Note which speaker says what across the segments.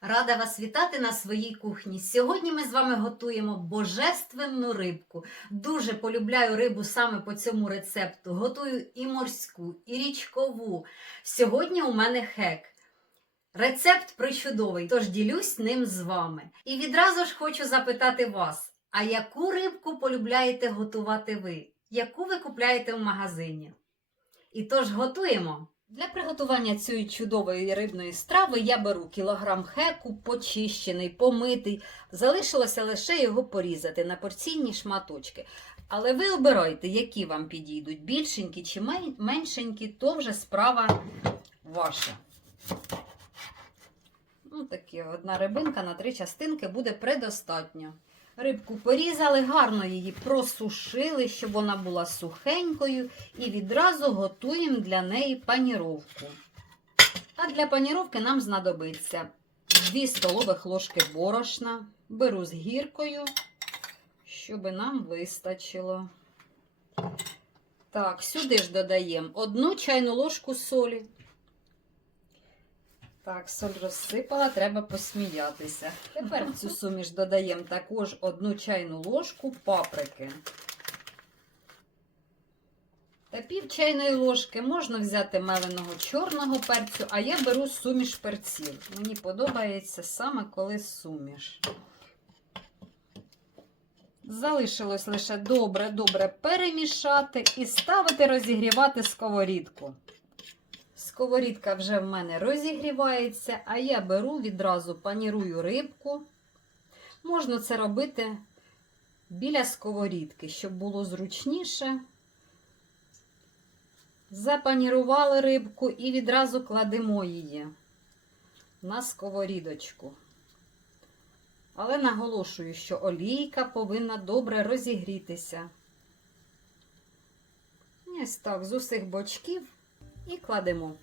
Speaker 1: Рада вас вітати на своїй кухні. Сьогодні ми з вами готуємо божественну рибку. Дуже полюбляю рибу саме по цьому рецепту. Готую і морську, і річкову. Сьогодні у мене хек. Рецепт причудовий, тож ділюсь ним з вами. І відразу ж хочу запитати вас: а яку рибку полюбляєте готувати ви? Яку ви купляєте в магазині? І тож готуємо. Для приготування цієї чудової рибної страви я беру кілограм хеку, почищений, помитий. Залишилося лише його порізати на порційні шматочки. Але ви обирайте, які вам підійдуть, більшенькі чи меншенькі, то вже справа ваша. Ну, такі, одна рибинка на три частинки буде предостатньо. Рибку порізали, гарно її просушили, щоб вона була сухенькою, і відразу готуємо для неї паніровку. А для паніровки нам знадобиться 2 столових ложки борошна. Беру з гіркою, щоб нам вистачило. Так, сюди ж додаємо 1 чайну ложку солі. Так, соль розсипала, треба посміятися. Тепер в цю суміш додаємо також одну чайну ложку паприки. Та пів чайної ложки можна взяти меленого чорного перцю, а я беру суміш перців. Мені подобається саме коли суміш. Залишилось лише добре-добре перемішати і ставити розігрівати сковорідку. Сковорідка вже в мене розігрівається, а я беру відразу панірую рибку. Можна це робити біля сковорідки, щоб було зручніше. Запанірували рибку і відразу кладемо її на сковорідочку. Але наголошую, що олійка повинна добре розігрітися. Ось так, з усіх бочків і кладемо.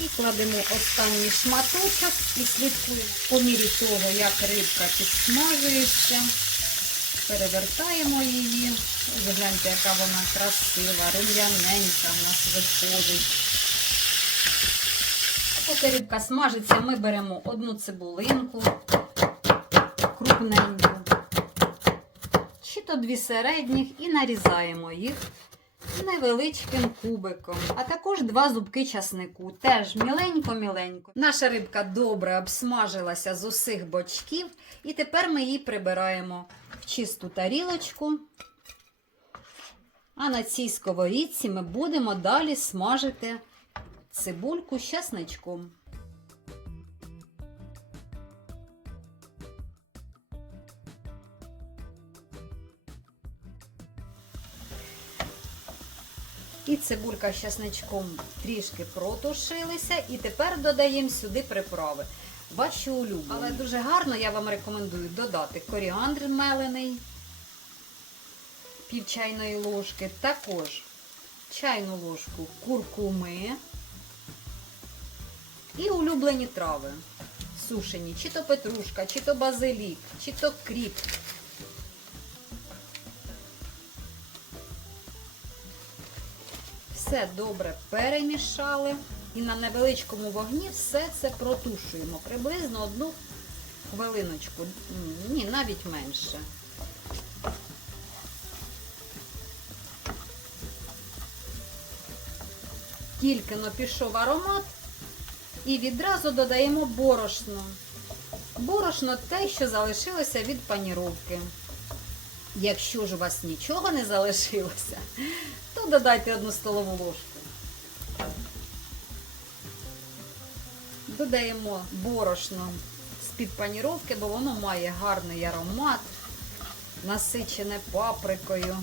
Speaker 1: І кладемо останній шматочок і слідкуємо по мірі того, як рибка підсмажується. Перевертаємо її. Ось гляньте, яка вона красива, рум'яненька в нас виходить. Поки рибка смажиться, ми беремо одну цибулинку крупненьку чи то дві середніх і нарізаємо їх невеличким кубиком, а також два зубки часнику. Теж міленько-міленько. Наша рибка добре обсмажилася з усіх бочків, і тепер ми її прибираємо в чисту тарілочку. А на цій сковорідці ми будемо далі смажити цибульку з часничком. І цибулька з часничком трішки протушилися. І тепер додаємо сюди приправи. Ваші улюблені. Але дуже гарно я вам рекомендую додати коріандр мелений, пів чайної ложки, також чайну ложку куркуми і улюблені трави. Сушені, чи то петрушка, чи то базилік, чи то кріп. Все добре перемішали і на невеличкому вогні все це протушуємо. Приблизно одну хвилиночку. Ні, навіть менше. Тільки но пішов аромат і відразу додаємо борошно. Борошно те, що залишилося від паніровки. Якщо ж у вас нічого не залишилося, то додайте одну столову ложку. Додаємо борошно з-під паніровки, бо воно має гарний аромат, насичене паприкою,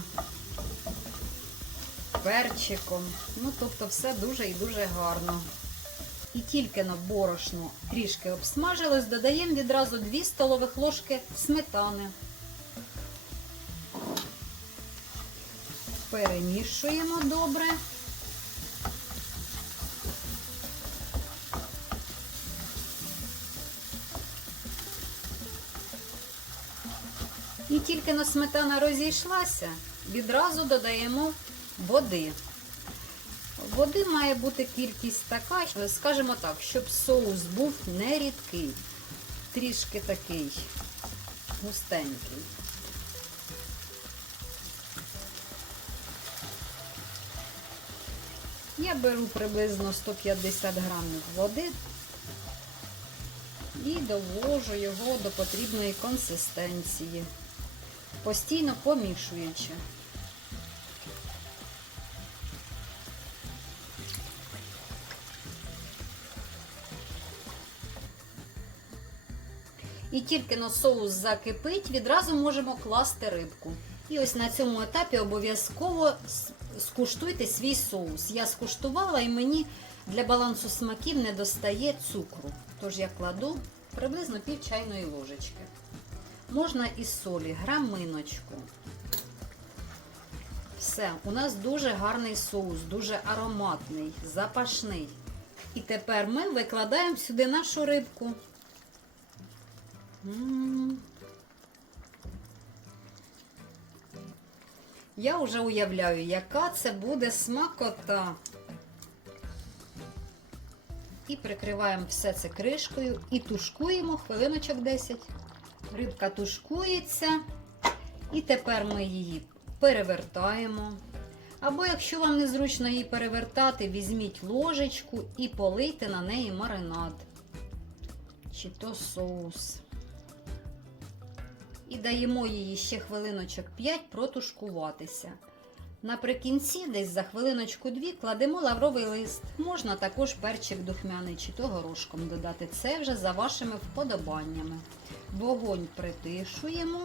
Speaker 1: перчиком. Ну, тобто все дуже і дуже гарно. І тільки на борошно трішки обсмажилось, додаємо відразу 2 столових ложки сметани. Перемішуємо добре. І тільки на сметана розійшлася, відразу додаємо води. Води має бути кількість така, скажімо так, щоб соус був не рідкий, трішки такий густенький. Я беру приблизно 150 грамів води і довожу його до потрібної консистенції, постійно помішуючи. І тільки на соус закипить, відразу можемо класти рибку. І ось на цьому етапі обов'язково скуштуйте свій соус. Я скуштувала і мені для балансу смаків не достає цукру. Тож я кладу приблизно пів чайної ложечки. Можна і солі, граминочку. Все, у нас дуже гарний соус, дуже ароматний, запашний. І тепер ми викладаємо сюди нашу рибку. М. Я вже уявляю, яка це буде смакота. І прикриваємо все це кришкою і тушкуємо хвилиночок 10. Рибка тушкується. І тепер ми її перевертаємо. Або, якщо вам незручно її перевертати, візьміть ложечку і полийте на неї маринад. Чи то соус. І даємо її ще хвилиночок 5 протушкуватися. Наприкінці, десь за хвилиночку дві, кладемо лавровий лист. Можна також перчик духмяний чи то горошком додати. Це вже за вашими вподобаннями. Вогонь притишуємо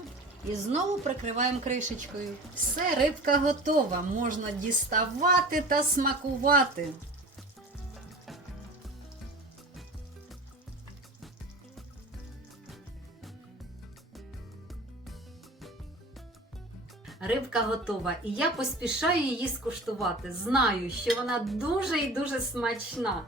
Speaker 1: і знову прикриваємо кришечкою. Все, рибка готова. Можна діставати та смакувати. Рибка готова, і я поспішаю її скуштувати. Знаю, що вона дуже і дуже смачна.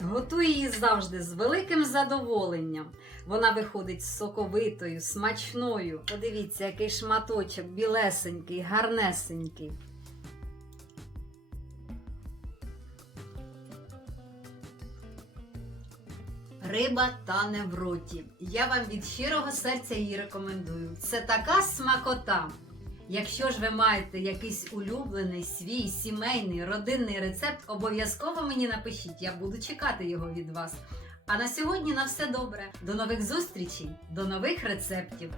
Speaker 1: Готую її завжди з великим задоволенням. Вона виходить соковитою, смачною. Подивіться, який шматочок білесенький, гарнесенький. Риба тане в роті. Я вам від щирого серця її рекомендую. Це така смакота. Якщо ж ви маєте якийсь улюблений свій сімейний родинний рецепт, обов'язково мені напишіть, я буду чекати його від вас. А на сьогодні на все добре. До нових зустрічей, до нових рецептів.